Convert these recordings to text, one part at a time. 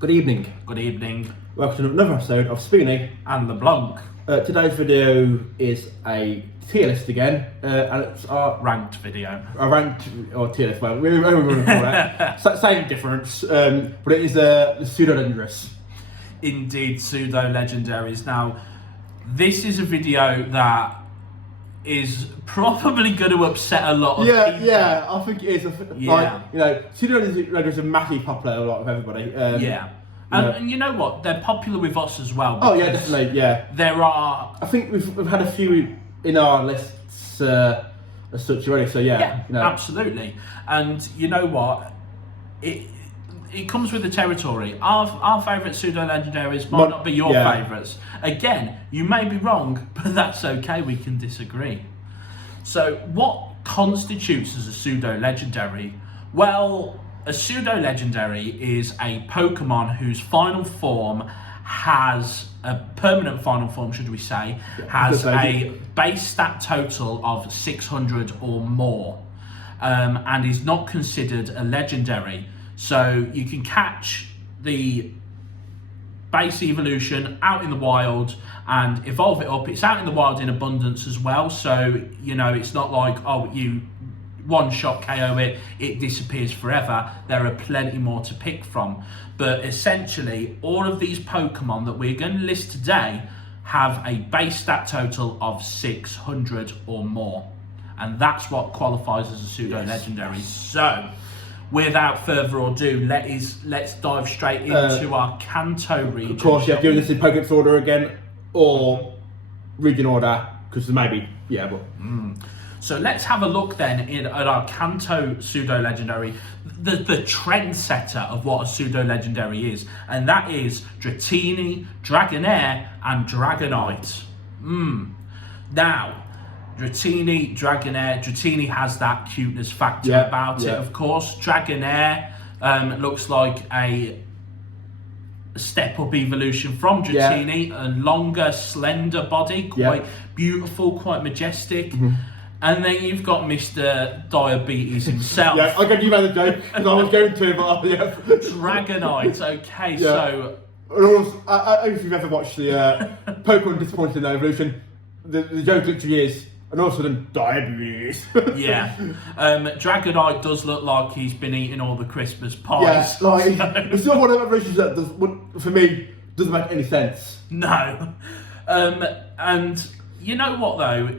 Good evening. Good evening. Welcome to another episode of Spoony And LeBlanc. Today's video is a tier list again, and it's our Ranked video. ranked or tier list. Well, we're going to call that same difference, but it is the pseudo-legendary. Indeed, pseudo-legendaries. Now, this is a video that is probably going to upset a lot of people. Yeah, I think it is. Pseudo-legendaries are massively popular with a lot of everybody. And you know what? They're popular with us as well. Oh yeah, definitely. Yeah. There are. I think we've had a few in our lists as such already. So yeah. Absolutely. And you know what? It comes with the territory. Our favourite pseudo-legendaries might not be your favourites. Again, you may be wrong, but that's okay. We can disagree. So, what constitutes as a pseudo-legendary? Well, a pseudo-legendary is a Pokemon whose final form has a permanent final form, should we say, has a base stat total of 600 or more, and is not considered a legendary. So you can catch the base evolution out in the wild and evolve it up. It's out in the wild in abundance as well. So, it's not like, you one-shot KO it, it disappears forever. There are plenty more to pick from. But essentially, all of these Pokemon that we're going to list today have a base stat total of 600 or more. And that's what qualifies as a pseudo-legendary. Yes. So, without further ado, let's dive straight into our Kanto region. Of course, doing this in Pokedex order again, or region order, because maybe, So let's have a look then at our Kanto pseudo-legendary, the trendsetter of what a pseudo-legendary is, and that is Dratini, Dragonair, and Dragonite. Now, Dratini, Dragonair. Dratini has that cuteness factor about it, of course. Dragonair looks like a step-up evolution from Dratini. A longer, slender body, quite beautiful, quite majestic. And then you've got Mr. Diabetes himself. I got you made a joke, because I was going to, but Dragonite, okay, so... And also, I don't know if you've ever watched the Pokemon Disappointed in their Evolution. The joke literally is, and also then diabetes. Dragonite does look like he's been eating all the Christmas pies. It's not one of the evolutions that for me, doesn't make any sense. No. And you know what though?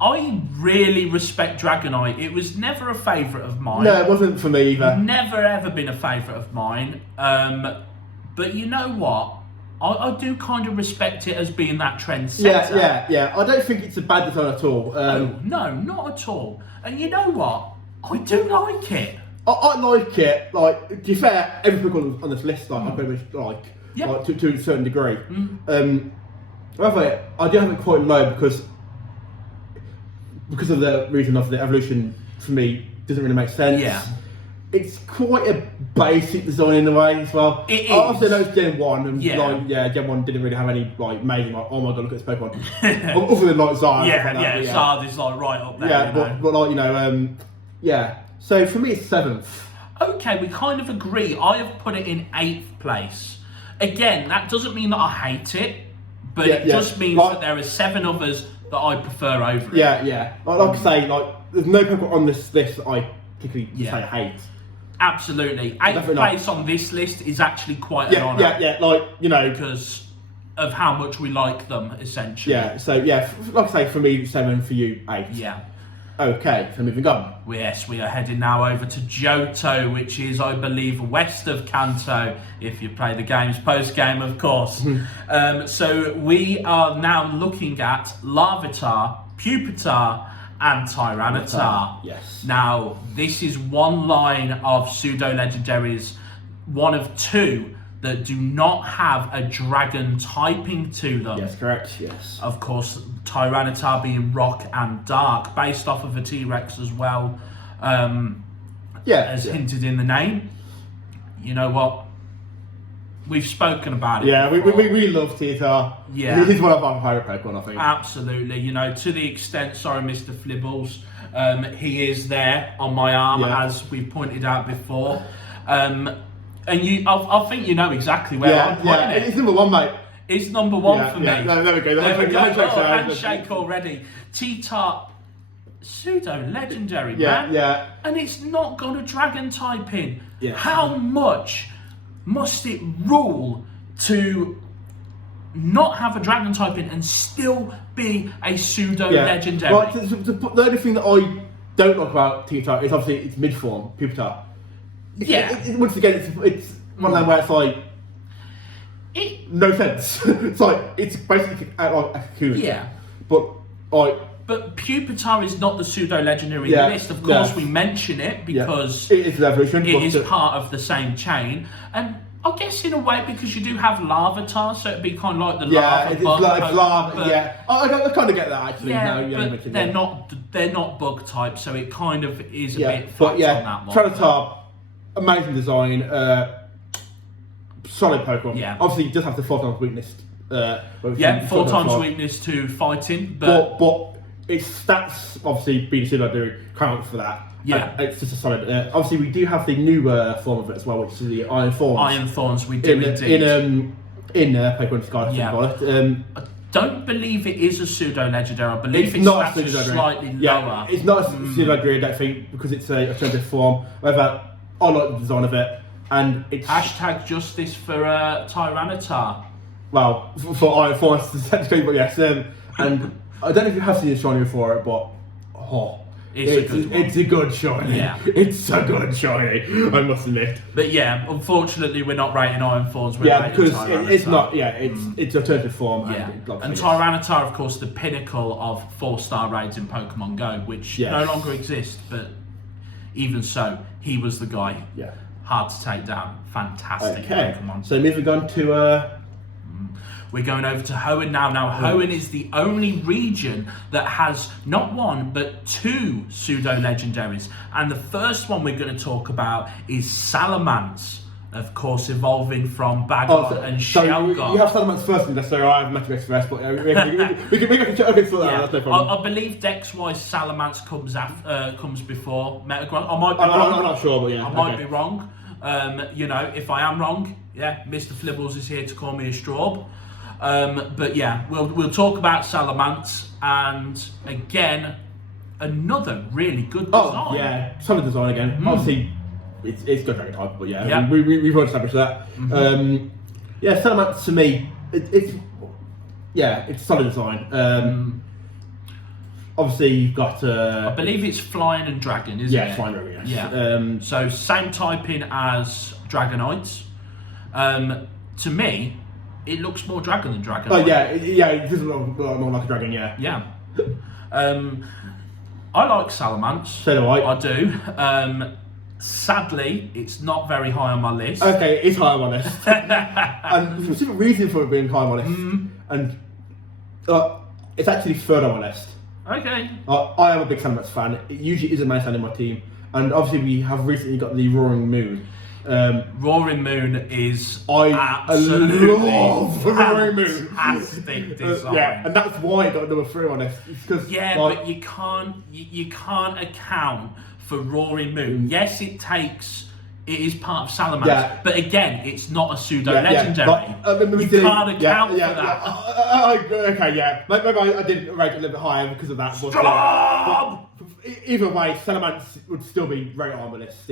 I really respect Dragonite. It was never a favourite of mine. No, it wasn't for me either. Never ever been a favourite of mine. But you know what? I do kind of respect it as being that trendsetter. Yeah. I don't think it's a bad design at all. No, not at all. And you know what? I do like it. I like it. Like, to be fair, every Pokemon on this list, I pretty much like to a certain degree. However, I do have it quite low because of the reason of the evolution. For me, doesn't really make sense. Yeah. It's quite a basic design in a way as well. It is. Obviously, I know it's Gen 1, and Gen 1 didn't really have any amazing oh my god, look at this Pokemon. Other than Zard. Zard is right up there. But So for me, it's 7th. Okay, we kind of agree. I have put it in 8th place. Again, that doesn't mean that I hate it, but it just means that there are 7 others that I prefer over it. Like I say, there's no Pokemon on this list that I particularly say I hate. Absolutely. 8th place on this list is actually quite an honour. Because of how much we like them, essentially. Like I say, for me, 7, for you, 8. Yeah. Okay, so moving on. Yes, we are heading now over to Johto, which is, I believe, west of Kanto, if you play the games post-game, of course. So we are now looking at Larvitar, Pupitar, and Tyranitar. Yes. Now, this is one line of pseudo-legendaries, one of 2 that do not have a dragon typing to them. Yes, correct, yes. Of course, Tyranitar being rock and dark, based off of a T-Rex as well, as hinted in the name. You know what? We've spoken about it. Yeah, we love Tita. Yeah. He's one of our favourite Pokemon, I think. Absolutely. To the extent, sorry, Mr. Flibbles, he is there on my arm, as we pointed out before. And I think you know exactly where I'm putting it. It's number one, mate. It's number one for me. No, there we go. Handshake already. T-Tart, pseudo-legendary, man. Yeah. And it's not got a dragon type in. Yeah. How much must it rule to not have a dragon type in and still be a pseudo-legendary? Right, the only thing that I don't like about T-Tart is obviously its mid-form, Pupitar. Once again, it's one of them where it's like, no sense. It's like, it's basically like a Kakuni. Yeah. But Pupitar is not the pseudo-legendary list. Of course, we mention it because it is an evolution. It is part of the same chain. And I guess in a way, because you do have Larvitar, so it'd be kind of like the lava bug. It's lava, I kind of get that actually. But they're not bug type, so it kind of is a bit but on that one. Predator, amazing design, solid Pokemon. Yeah. Obviously, you just have the 4 times weakness. 4 times weakness to fighting, but its stats, obviously, being Pseudo-legendary, count for that. Yeah. It's just a solid. Obviously, we do have the new form of it as well, which is the Iron Thorns. Iron Thorns, we do indeed. In Pokemon Scarlet. I don't believe it is a pseudo-legendary. I believe it's not slightly lower. It's not a pseudo-legendary, I don't think, because it's a alternative form. However, I like the design of it, and it's hashtag justice for Tyranitar. Well, for Iron Thorns, but yes, and I don't know if you have seen the shiny for it, but it's a good shiny. Yeah. It's a good shiny, I must admit. But yeah, unfortunately, we're not rating Iron Thorns. We're rating because Tyranitar. it's not. It's alternative form. Yeah, and Tyranitar, of course, the pinnacle of 4-star raids in Pokemon Go, which no longer exists. But even so, he was the guy. Yeah. Hard to take down. Fantastic Pokemon. So moving on to. We're going over to Hoenn now. Now, Hoenn is the only region that has not one, but 2 pseudo-legendaries. And the first one we're going to talk about is Salamence, of course, evolving from Bagon and Shelgon. You have Salamence first, so I have Metagross first, but we can sort that out, that's no problem. I believe Dex-wise, Salamence comes before Metagross. I might be wrong. I'm not sure, but yeah. I might be wrong. If I am wrong, Mr. Flibbles is here to call me a straub. But yeah, we'll talk about Salamence, and again, another really good design. Solid design again. Obviously, it's good dragon type, but we've already established that. Salamence to me, it's a solid design. Obviously, you've got. I believe it's flying and dragon, isn't it? Yeah, flying dragon. Yes. Yeah. So same typing as Dragonites. To me, it looks more dragon than Dragonite. Oh it does look more like a dragon. Yeah. I like Salamence. So do I. I do. Sadly, it's not very high on my list. Okay, it's high on my list. And there's a specific reason for it being high on my list. And it's actually third on my list. Okay. I am a big Salamence fan. It usually is a main stand in my team. And obviously we have recently got the Roaring Moon. Roaring Moon is I love Roaring Moon. Fantastic design. And that's why I got number 3 on this. But you can't account for Roaring Moon. Yes, it is part of Salamence, but again, it's not a pseudo-legendary. You can't account for that. Maybe I didn't rate it a little bit higher because of that. Stop! Either way, Salamence would still be right on the list.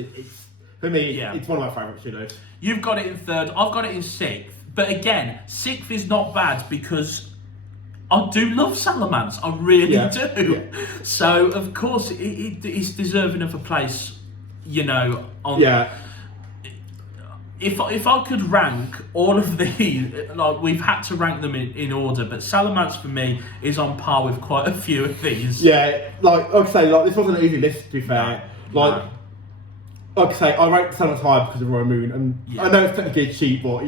For me, it's one of my favourites, pseudos. You've got it in 3rd, I've got it in 6th. But again, 6th is not bad because I do love Salamence. I really do. Yeah. So, of course, it's deserving of a place, on... Yeah. If I could rank all of these, we've had to rank them in order, but Salamence for me is on par with quite a few of these. Yeah, like I say, this wasn't an easy list to be fair. Like I say, I ranked Salamence high because of Roaring Moon, and I know it's technically cheap, but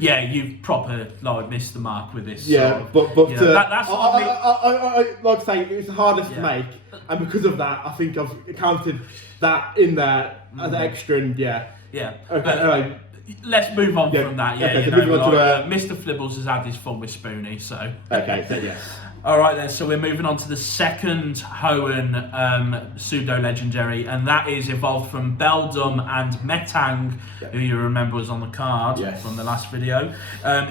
you've proper missed the mark with this. Yeah, but that's I like I say, it was the hardest to make, and because of that, I think I've counted that in there as an extra, and Okay. Let's move on from that. So moving on to Mr. Flibbles has had his fun with Spoony, so. Okay, so yes. All right then, so we're moving on to the second Hoenn pseudo-legendary, and that is evolved from Beldum and Metang, who you remember was on the card from the last video,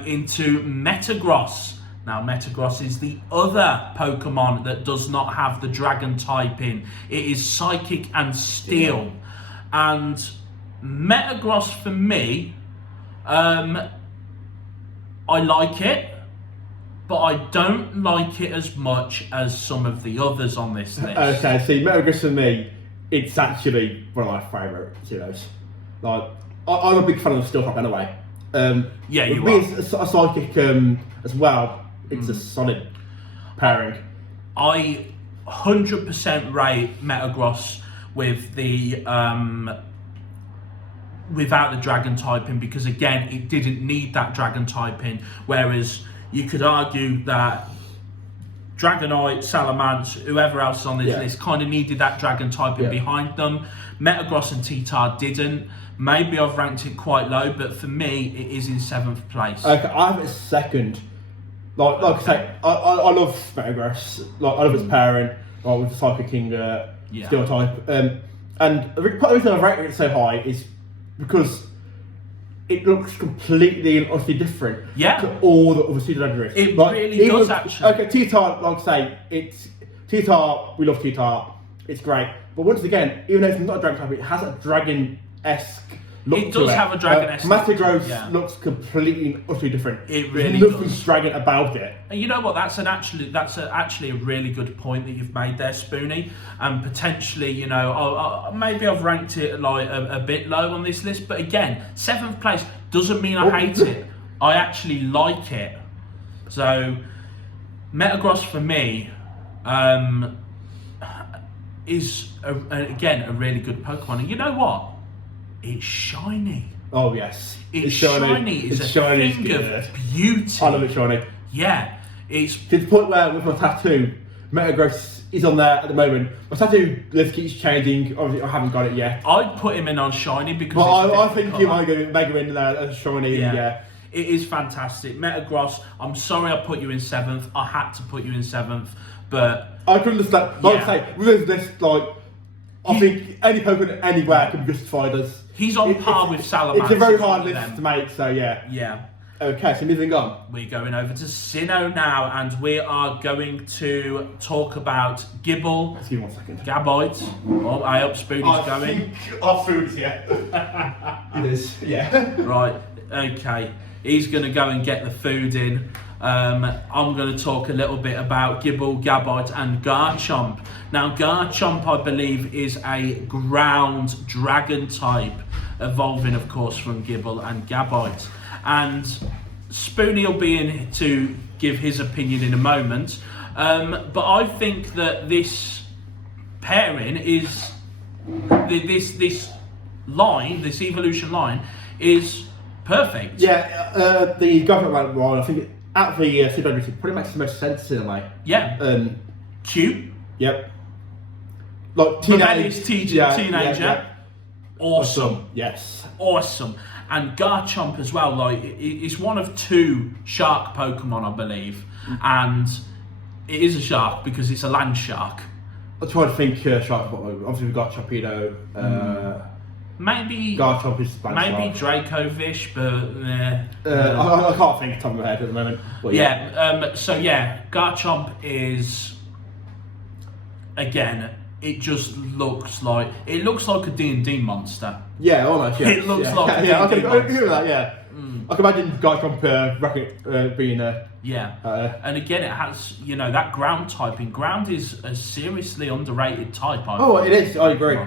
into Metagross. Now, Metagross is the other Pokemon that does not have the Dragon typing. It is Psychic and Steel. And Metagross, for me, I like it, but I don't like it as much as some of the others on this list. Okay, see, Metagross for me, it's actually one of my favourite Pseudos. Like, I'm a big fan of the Steel type anyway. Yeah, you are. are. A Psychic as well. It's a solid pairing. I 100% rate Metagross with the without the Dragon typing, because again, it didn't need that Dragon typing. Whereas you could argue that Dragonite, Salamence, whoever else is on this list kind of needed that Dragon typing behind them. Metagross and T-Tar didn't. Maybe I've ranked it quite low, but for me, it is in 7th place. Okay, I have it second. Like I say, I love Metagross. Like I love its pairing, like with the Psychic King Steel type. And the reason I've rated it so high is because it looks completely and utterly different to all the other pseudo-legendaries. It really does, actually. Okay, T-Tar, like I say, it's T-Tar. We love T-Tar. It's great, but once again, even though it's not a dragon type, it has a dragon-esque. It does have a dragon-esque. Metagross looks completely and utterly different. It really There's nothing dragon about it. And you know what? That's actually a really good point that you've made there, Spoony. And potentially, you know, maybe I've ranked it like a bit low on this list, but again, 7th place doesn't mean I hate it. I actually like it. So, Metagross for me is again a really good Pokemon. And you know what? It's shiny. Oh yes, it's shiny. It's a thing of beauty. I love it shiny. Yeah, it's to the point where with my tattoo, Metagross is on there at the moment. My tattoo list keeps changing. Obviously, I haven't got it yet. I'd put him in on shiny because. But I think you might go Mega in there as shiny. Yeah. It is fantastic. Metagross, I'm sorry I put you in 7th. I had to put you in 7th, but I can understand. Like I say, with this, like I think any Pokemon anywhere can be justified as. He's on par with Salamence. It's a very hard list to make, so yeah. Yeah. Okay, so moving on. We're going over to Sinnoh now, and we are going to talk about Gible. Let's give me 1 second. Gaboids. Oh, I hope Spoonie's going. Our food's here. It is, yeah. Right, okay. He's going to go and get the food in. I'm going to talk a little bit about Gible, Gaboid and Garchomp. Now Garchomp, I believe, is a ground dragon type, evolving of course from Gible and Gaboid. And Spoony will be in to give his opinion in a moment, but I think that this pairing is, this evolution line is perfect. Yeah, the Garchomp went wrong. I think out of the pseudo-legendary, it probably makes the most sense in a way. Yeah. Cute. Yep. Like teenager. Yeah. Awesome. Yes. Awesome. And Garchomp as well. Like it's one of 2 shark Pokemon, I believe, and it is a shark because it's a land shark. I'm trying to think shark. Obviously, we've got Torpedo. Maybe Garchomp is maybe Dracovish, but I can't think of the top of my head at the moment. But so yeah, Garchomp is again. It just looks like a D&D monster. Yeah, almost. Yeah, it looks like a D&D I can monster. agree with that. Yeah, I can imagine Garchomp being a. And again, it has that ground typing. Ground is a seriously underrated type. It is. I agree.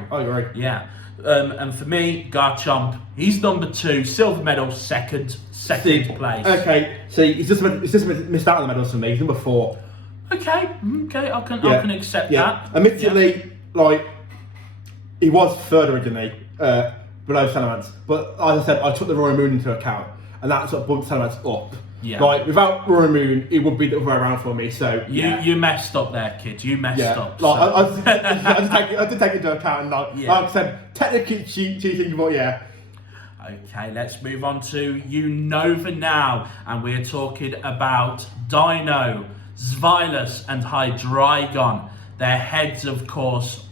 Yeah. And for me, Garchomp, he's number 2, silver medal, second place. Okay, see, he's just missed out on the medals for me. He's number 4. Okay, I can accept that. Admittedly, like he was third originally, below Salamence, but as I said, I took the Royal Moon into account, and that sort of bumped Salamence up. Yeah. Like without Royal Moon, it would be the other way around for me. So you messed up there, kid. You messed up. Like I did take it into account, and like I said, technically cheating, but yeah. Okay, let's move on to Unova now, and we're talking about Dino. Zweilous and Hydreigon. Their heads, of course,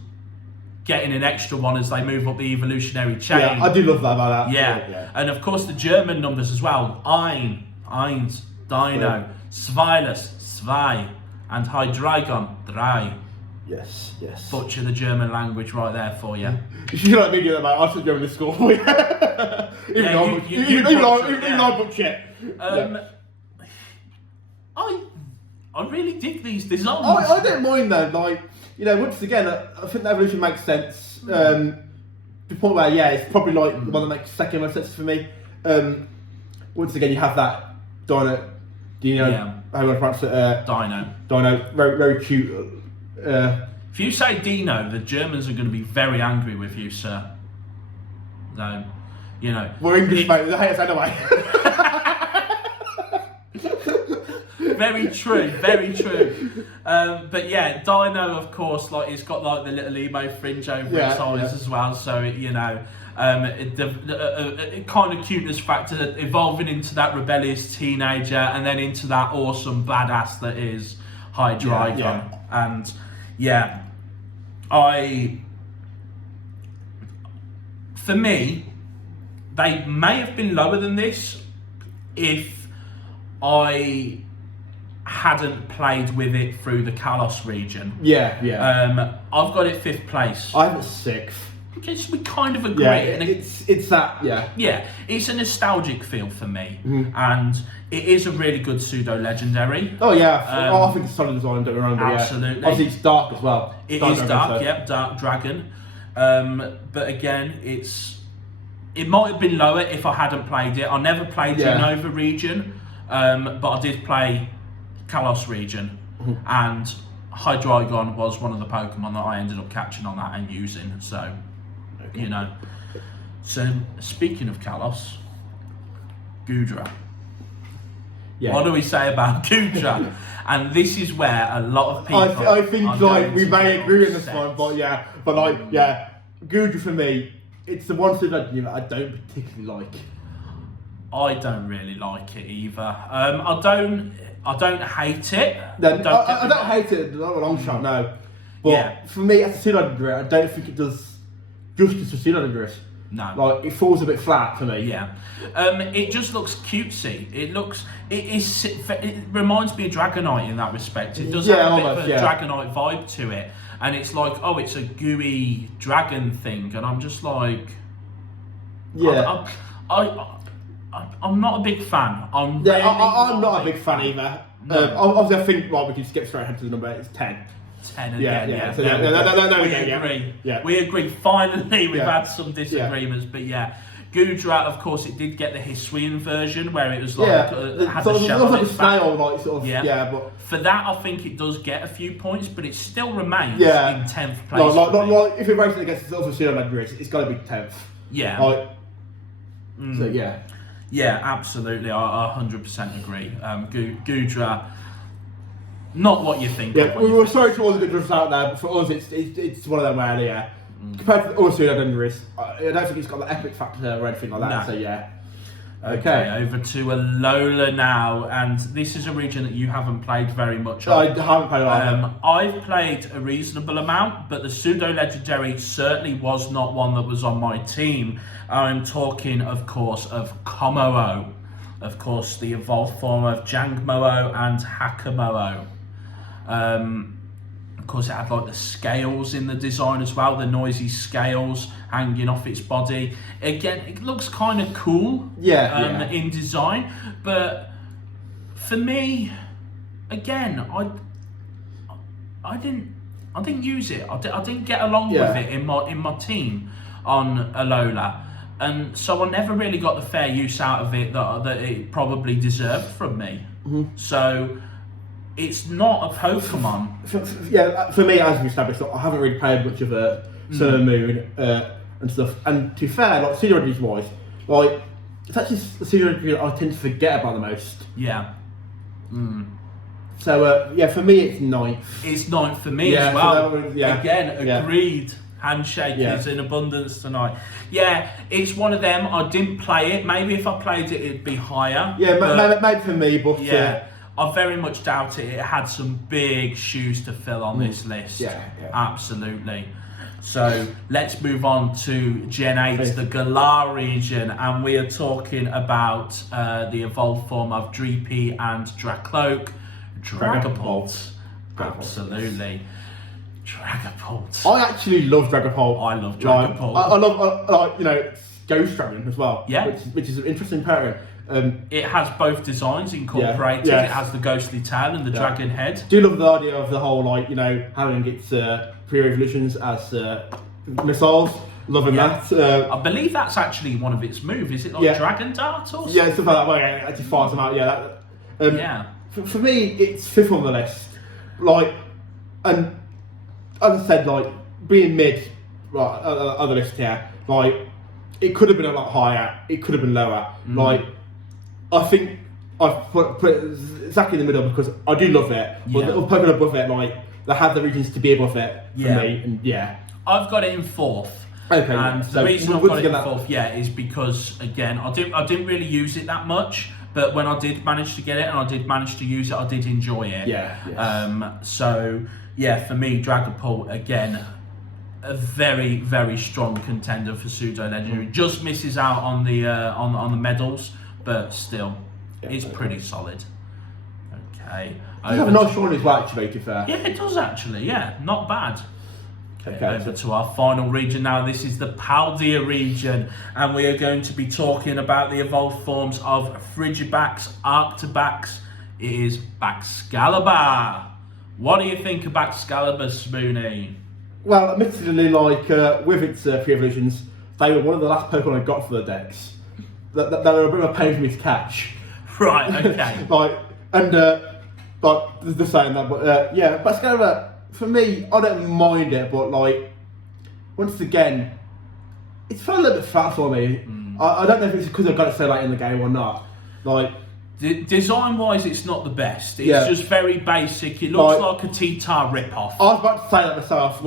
getting an extra one as they move up the evolutionary chain. Yeah, I do love that about that. Yeah. And of course the German numbers as well. Eins, Dino, Zweilous, Zwei, and Hydreigon, Drei. Yes. Butcher the German language right there for you. You should like me do that, mate. I took German to school. Even I butcher it. I really dig these designs. I don't mind though. Like, you know, once again, I think the evolution makes sense. To the point where, it's probably like the one that makes second most sense for me. Once again, you have that Dino. How do I pronounce it? Dino. Very, very cute. If you say Dino, the Germans are going to be very angry with you, sir. So, you know. We're English, mate. They hate us anyway. Very true. But yeah, Dino, of course, like he's got like the little emo fringe over his eyes as well. So you know, kind of cuteness factor evolving into that rebellious teenager, and then into that awesome badass that is Hydreigon. And for me, they may have been lower than this if I hadn't played with it through the Kalos region. I've got it 5th place. I have it 6th. Okay, so we kind of agree. It's that. Yeah, it's a nostalgic feel for me, and it is a really good pseudo-legendary. Oh yeah, I think it's solid design. Don't remember. Absolutely. Obviously, it's dark as well. It is dark. Yep, dark dragon. But again, it might have been lower if I hadn't played it. I never played Unova region, but I did play Kalos region, and Hydreigon was one of the Pokemon that I ended up catching on that and using. So, you know. So speaking of Kalos, Goodra. What do we say about Goodra? And this is where a lot of people. I think like we may agree on this one, but Goodra for me, it's the one thing that I don't particularly like. I don't really like it either. I don't hate it. No, I don't hate it. Not a long shot, no. But for me, as a Pseudo-legendary, I don't think it does justice to Pseudo-legendary. No. Like, it falls a bit flat for me. Yeah. It just looks cutesy. It reminds me of Dragonite in that respect. It does have a bit of a Dragonite vibe to it. And it's like, it's a gooey dragon thing. And I'm just like... I'm not a big fan. I'm not a big fan either. No. Obviously, I think we can skip straight ahead to the number. It's 10. 10 again. So we agree. Yeah. We agree. Finally, we've had some disagreements, but Goodra, of course, it did get the Hisuian version where it was like had the shell on its back. But for that, I think it does get a few points, but it still remains in 10th place. Like if it races against other Pseudo-legendary, it's got to be 10th. Yeah. So yeah. Yeah, absolutely. I 100% agree. Goodra, not what you think. Yeah, we're sorry to all the Goodras out there, but for us, it's one of them where, compared to the other Pseudo-legendaries, I don't think it's got the epic factor or anything like that. No. So yeah. Okay, over to Alola now, and this is a region that you haven't played very much of. I haven't played a lot. I've played a reasonable amount, but the Pseudo-legendary certainly was not one that was on my team. I'm talking, of course, of Kommo-o. Of course, the evolved form of Jangmo-o and Hakamo-o. Of course, it had like the scales in the design as well, the noisy scales hanging off its body. Again, it looks kind of cool in design, but for me, again, I didn't use it. I didn't get along with it in my team on Alola, and so I never really got the fair use out of it that it probably deserved from me. So it's not a Pokemon. For me, as we established, I haven't really played much of Sun and Moon and stuff. And to be fair, like Pseudo-legendary wise, like it's actually the Pseudo-legendary that I tend to forget about the most. Yeah. So for me, it's 9th. It's 9th for me as well. So Again, agreed. Handshake is in abundance tonight. Yeah, it's one of them. I didn't play it. Maybe if I played it, it'd be higher. Yeah, maybe for me, but I very much doubt it. It had some big shoes to fill on this list. Yeah. Absolutely. So let's move on to Gen 8, the Galar region, and we are talking about the evolved form of Dreepy and Dracloak. Dragapult. Absolutely. Dragapult. I actually love Dragapult. I love Dragapult. I love Ghost Dragon as well. Yeah. Which is an interesting pairing. It has both designs incorporated. Yeah, yes. It has the ghostly tail and the dragon head. Do love the idea of the whole having its pre-evolutions as missiles. Loving that. I believe that's actually one of its moves. Is it Dragon Dart or something? Yeah, stuff like that. Well, yeah, it actually fires them out. Yeah. For me, it's fifth on the list. And as I said, being mid, other list here, it could have been a lot higher. It could have been lower. I think I've put it exactly in the middle because I do love it. But poking above it, they have the regions to be above it for me. And I've got it in fourth. Okay. And the reason I've got it in fourth, is because again, I didn't really use it that much. But when I did manage to get it and I did manage to use it, I did enjoy it. So for me, Dragapult again, a very, very strong contender for Pseudo-legendary. Just misses out on the on the medals, but still, it's pretty solid. Okay. I have a nice shine as well, actually, to be fair. Yeah, it does actually. Yeah, not bad. Okay, over to our final region now. This is the Paldea region, and we are going to be talking about the evolved forms of Frigibax, Arctobax. It is Baxcalibur. What do you think of Baxcalibur, Spoony? Well, admittedly, with its pre-evolutions, they were one of the last Pokemon I got for the decks. They were a bit of a pain for me to catch. Right. Okay. Just saying that, but Baxcalibur. For me, I don't mind it, but once again, it's felt a little bit flat for me. I don't know if it's because I've got it so late in the game or not. Design-wise, it's not the best. It's just very basic. It looks like a T-Tar rip-off. I was about to say that myself.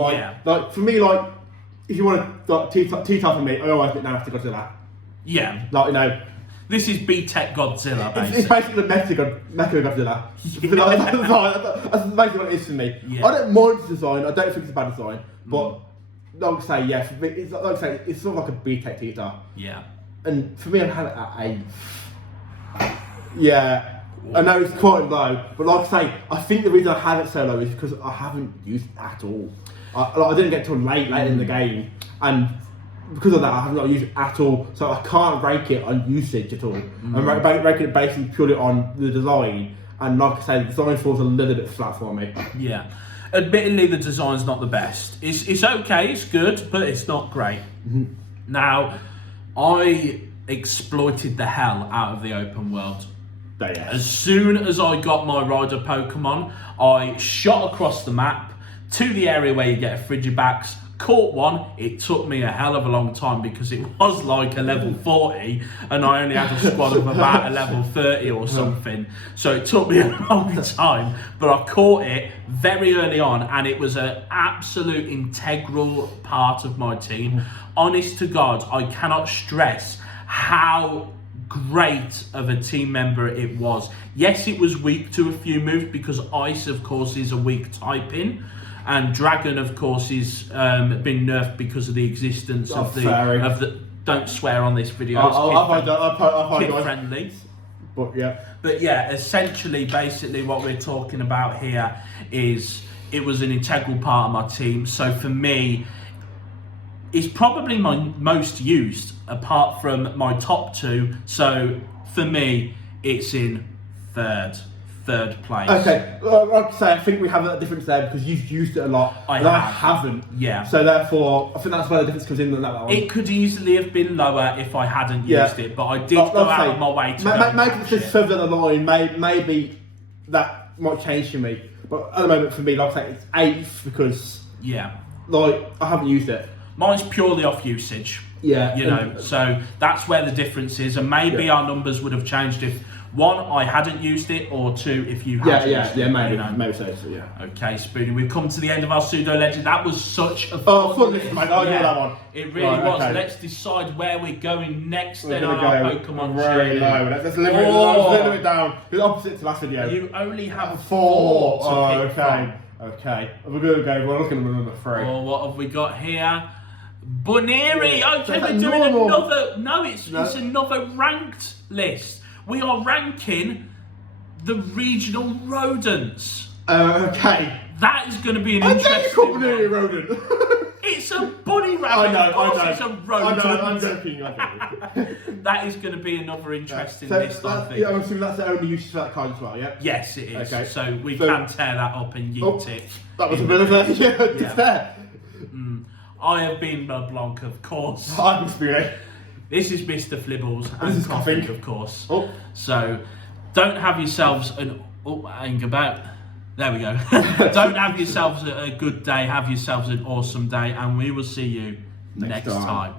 For me, if you want T-Tar for me, I always think now have to Godzilla. Yeah. This is B-Tech Godzilla, basically. It's basically the Mecha Godzilla. That's basically what it is for me. I don't mind the design. I don't think it's a bad design. But, it's it's sort of like a B-Tech T-Tar. Yeah. And for me, I've had it at 8. Yeah. I know it's quite low. But I think the reason I have it so low is because I haven't used it at all. I didn't get till late in the game. And because of that, I have not used it at all, so I can't rank it on usage at all. I'm ranking it based purely on the design, and like I say, the design falls a little bit flat for me. Yeah, admittedly, the design's not the best. It's okay, it's good, but it's not great. Now, I exploited the hell out of the open world. As soon as I got my rider Pokemon, I shot across the map to the area where you get a Frigibax. Caught one. It took me a hell of a long time because it was like a level 40 and I only had a squad of about a level 30 or something. So it took me a long time, but I caught it very early on and it was an absolute integral part of my team. Honest to God, I cannot stress how great of a team member it was. Yes, it was weak to a few moves because Ice, of course, is a weak typing. And Dragon, of course, is been nerfed because of the existence of the. Don't swear on this video. It's kid friendly. But essentially, basically, what we're talking about here is it was an integral part of my team. So for me, it's probably my most used, apart from my top two. So for me, it's in third place. Okay, like I say, I think we have a difference there because you've used it a lot. I haven't. Yeah. So therefore, I think that's where the difference comes in on that one. It could easily have been lower if I hadn't used it, but I did go out of my way to maybe it's just further down the line. Maybe that might change for me. But at the moment, for me, like I say, it's 8th because I haven't used it. Mine's purely off usage. Yeah. You know, so that's where the difference is, and maybe our numbers would have changed if, one, I hadn't used it, or two, if you had used it. Maybe, you know. maybe so, yeah. Okay, Spoony, we've come to the end of our pseudo legend. That was such a fun list, mate. I knew that one. It really was. Okay. Let's decide where we're going next. We're then on our Pokemon very low. Let's limit it down. The opposite to last video. You only have 4 to pick from. Okay. We're going to go. We're looking at number 3. Oh, what have we got here? Buneri. Yeah. Okay, we're doing another. No, it's another ranked list. We are ranking the regional rodents. Okay. That is going to be an interesting one. Buneri rodent. It's a bunny rabbit. I know. It's a rodent. I know. I'm joking. That is going to be another interesting list, I think. Yeah, I'm assuming that's the only use for that card as well. Yeah. Yes, it is. Okay. So we can tear that up and yeet it. That was a bit of a fair. I have been LeBlanc, of course. I'm Spoony. This is Mr. Flibbles and this is coughing, of course. Oh. So, don't have yourselves an... Oh, hang about. There we go. Don't have yourselves a good day. Have yourselves an awesome day. And we will see you next time.